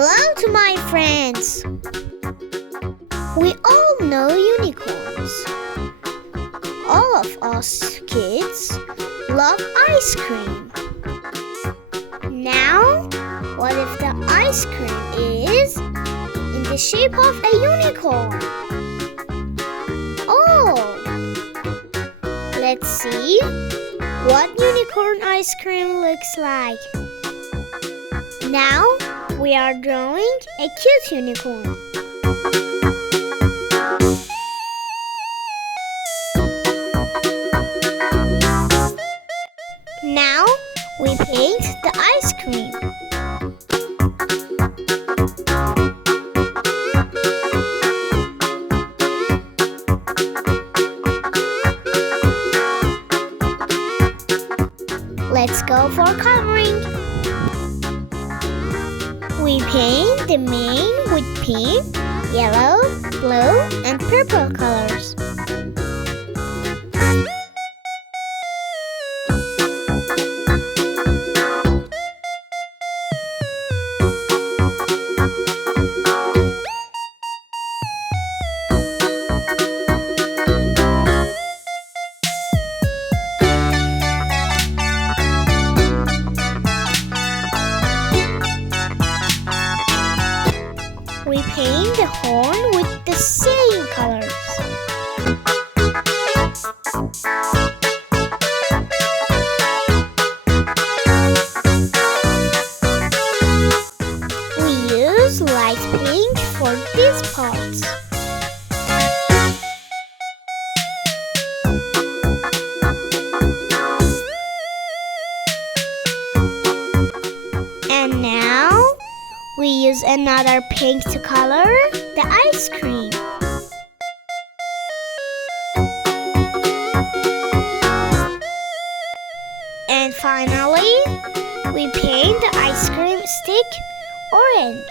Hello to my friends! We all know unicorns. All of us kids love ice cream. Now, what if the ice cream is in the shape of a unicorn? Oh! Let's see what unicorn ice cream looks like. Now, we are drawing a cute unicorn. Now, we paint the ice cream. Let's go for coloring. We paint the mane with pink, yellow, blue, and purple colors. We paint the horn with the same colors. We use light pink for these parts. And now, we use another pink to color the ice cream. And finally, we paint the ice cream stick orange.